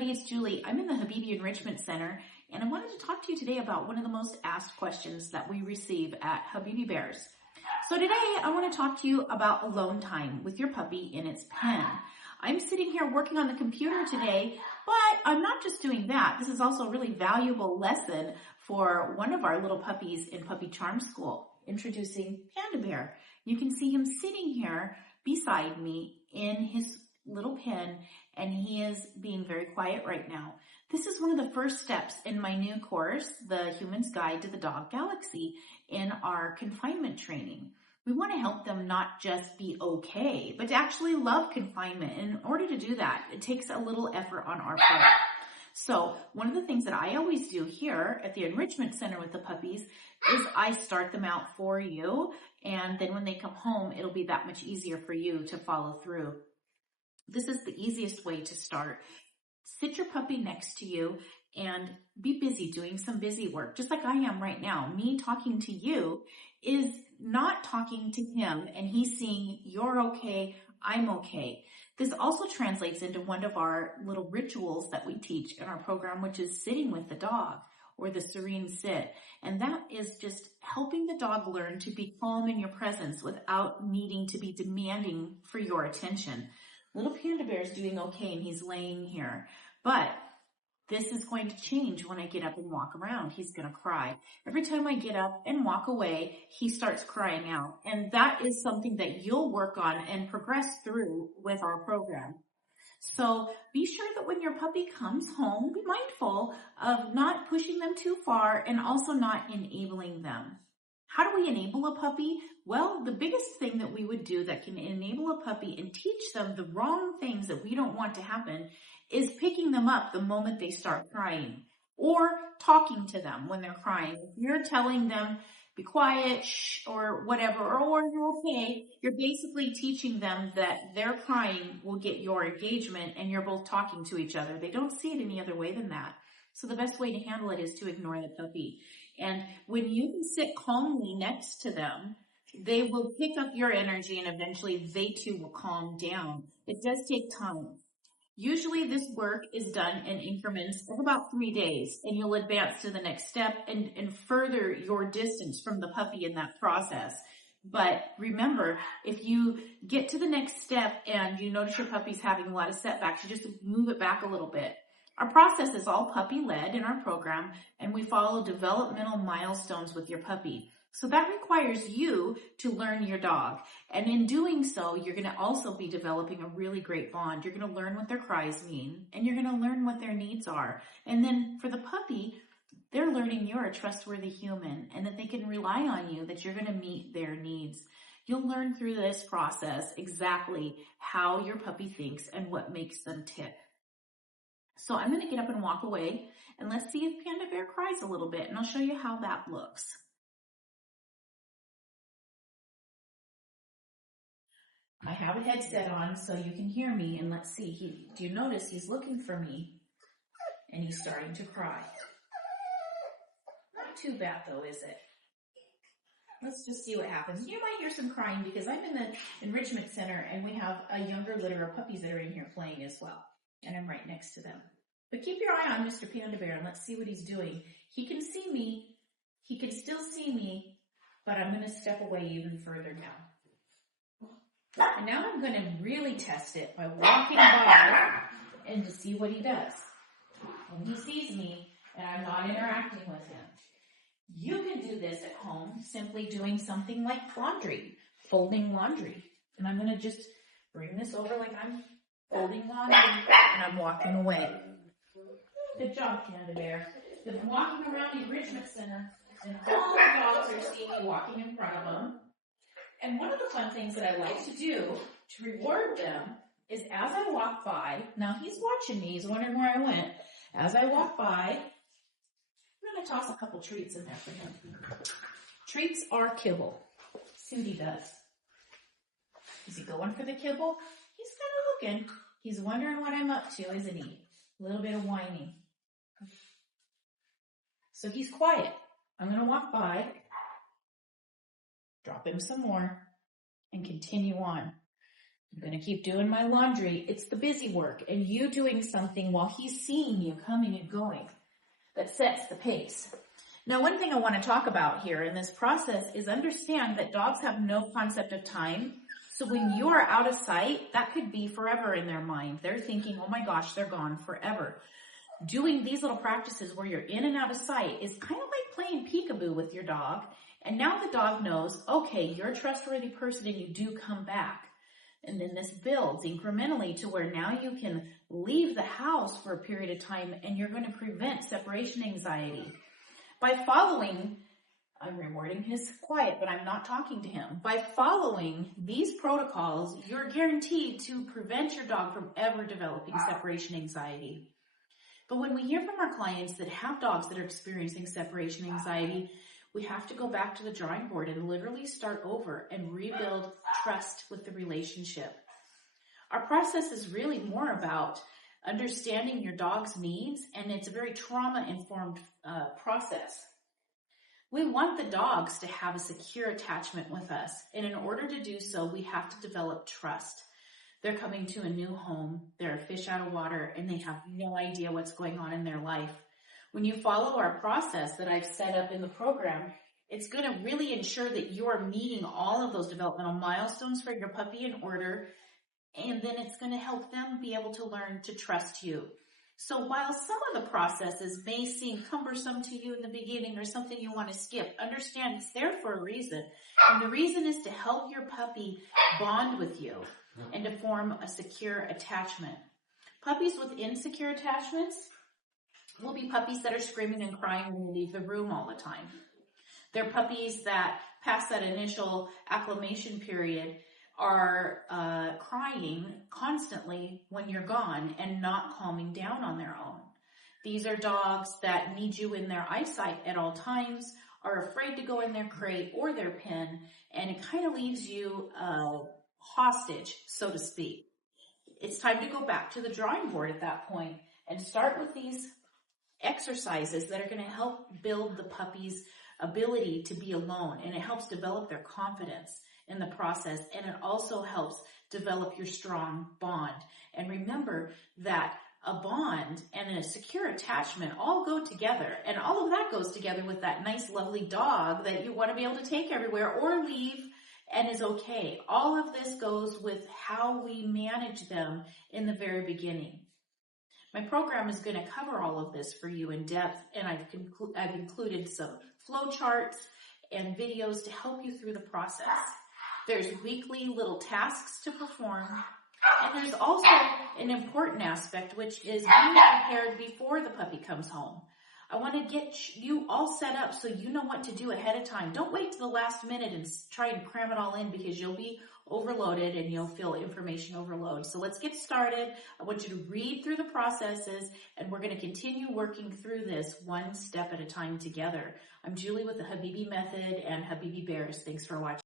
everybody, it's Julie. I'm in the Habibi Enrichment Center, and I wanted to talk to you today about one of the most asked questions that we receive at Habibi Bears. So today, I want to talk to you about alone time with your puppy in its pen. I'm sitting here working on the computer today, but I'm not just doing that. This is also a really valuable lesson for one of our little puppies in Puppy Charm School, introducing Panda Bear. You can see him sitting here beside me in his little pen, and he is being very quiet right now. This is one of the first steps in my new course, The Human's Guide to the Dog Galaxy, in our confinement training. We want to help them not just be okay, but to actually love confinement. And in order to do that, it takes a little effort on our part. So one of the things that I always do here at the Enrichment Center with the puppies is I start them out for you, and then when they come home, it'll be that much easier for you to follow through. This is the easiest way to start. Sit your puppy next to you and be busy doing some busy work, just like I am right now. Me talking to you is not talking to him and he's seeing you're okay, I'm okay. This also translates into one of our little rituals that we teach in our program, which is sitting with the dog, or the serene sit. And that is just helping the dog learn to be calm in your presence without needing to be demanding for your attention. Little Panda Bear is doing okay and he's laying here, but this is going to change when I get up and walk around. He's going to cry. Every time I get up and walk away, he starts crying out. And that is something that you'll work on and progress through with our program. So be sure that when your puppy comes home, be mindful of not pushing them too far and also not enabling them. How do we enable a puppy? Well, the biggest thing that we would do that can enable a puppy and teach them the wrong things that we don't want to happen is picking them up the moment they start crying, or talking to them when they're crying. If you're telling them, be quiet, shh, or whatever, or you're okay, you're basically teaching them that their crying will get your engagement and you're both talking to each other. They don't see it any other way than that. So the best way to handle it is to ignore the puppy. And when you can sit calmly next to them, they will pick up your energy and eventually they too will calm down. It does take time. Usually this work is done in increments of about 3 days, and you'll advance to the next step and further your distance from the puppy in that process. But remember, if you get to the next step and you notice your puppy's having a lot of setbacks, you just move it back a little bit. Our process is all puppy-led in our program, and we follow developmental milestones with your puppy. So that requires you to learn your dog. And in doing so, you're going to also be developing a really great bond. You're going to learn what their cries mean, and you're going to learn what their needs are. And then for the puppy, they're learning you're a trustworthy human and that they can rely on you, that you're going to meet their needs. You'll learn through this process exactly how your puppy thinks and what makes them tick. So I'm going to get up and walk away, and let's see if Panda Bear cries a little bit, and I'll show you how that looks. I have a headset on so you can hear me, and let's see. Do you notice he's looking for me, and he's starting to cry. Not too bad though, is it? Let's just see what happens. You might hear some crying because I'm in the Enrichment Center, and we have a younger litter of puppies that are in here playing as well. And I'm right next to them. But keep your eye on Mr. Panda Bear and let's see what he's doing. He can see me. He can still see me, but I'm going to step away even further now. And now I'm going to really test it by walking by and to see what he does. When he sees me and I'm not interacting with him. You can do this at home, simply doing something like laundry, folding laundry. And I'm going to just bring this over like I'm folding laundry, and I'm walking away. Good job, Panda Bear. Been walking around the Enrichment Center, and all the dogs are seeing me walking in front of them. And one of the fun things that I like to do to reward them is as I walk by, now he's watching me, he's wondering where I went. As I walk by, I'm going to toss a couple treats in there for him. Treats are kibble. See what he does. Is he going for the kibble? He's kind of looking. He's wondering what I'm up to, isn't he? A little bit of whining. So he's quiet. I'm going to walk by, drop him some more, and continue on. I'm going to keep doing my laundry. It's the busy work and you doing something while he's seeing you coming and going that sets the pace. Now, one thing I want to talk about here in this process is understand that dogs have no concept of time. So when you are out of sight, that could be forever in their mind. They're thinking, oh my gosh, they're gone forever. Doing these little practices where you're in and out of sight is kind of like playing peekaboo with your dog. And now the dog knows, okay, you're a trustworthy person and you do come back. And then this builds incrementally to where now you can leave the house for a period of time and you're going to prevent separation anxiety. By following, I'm rewarding his quiet, but I'm not talking to him. By following these protocols, you're guaranteed to prevent your dog from ever developing separation anxiety. But when we hear from our clients that have dogs that are experiencing separation anxiety, we have to go back to the drawing board and literally start over and rebuild trust with the relationship. Our process is really more about understanding your dog's needs, and it's a very trauma-informed process. We want the dogs to have a secure attachment with us, and in order to do so, we have to develop trust. They're coming to a new home, they're a fish out of water, and they have no idea what's going on in their life. When you follow our process that I've set up in the program, it's going to really ensure that you are meeting all of those developmental milestones for your puppy in order, and then it's going to help them be able to learn to trust you. So while some of the processes may seem cumbersome to you in the beginning or something you want to skip, understand it's there for a reason. And the reason is to help your puppy bond with you and to form a secure attachment. Puppies with insecure attachments will be puppies that are screaming and crying when you leave the room all the time. They're puppies that past that initial acclimation period are crying constantly when you're gone and not calming down on their own. These are dogs that need you in their eyesight at all times, are afraid to go in their crate or their pen, and it kind of leaves you hostage, so to speak. It's time to go back to the drawing board at that point and start with these exercises that are going to help build the puppy's ability to be alone, and it helps develop their confidence in the process, and it also helps develop your strong bond. And remember that a bond and a secure attachment all go together, and all of that goes together with that nice lovely dog that you want to be able to take everywhere or leave and is okay. All of this goes with how we manage them in the very beginning. My program is going to cover all of this for you in depth, and I've included some flow charts and videos to help you through the process. There's weekly little tasks to perform, and there's also an important aspect, which is being prepared before the puppy comes home. I want to get you all set up so you know what to do ahead of time. Don't wait to the last minute and try and cram it all in, because you'll be overloaded and you'll feel information overload. So let's get started. I want you to read through the processes, and we're going to continue working through this one step at a time together. I'm Julie with the Habibi Method and Habibi Bears. Thanks for watching.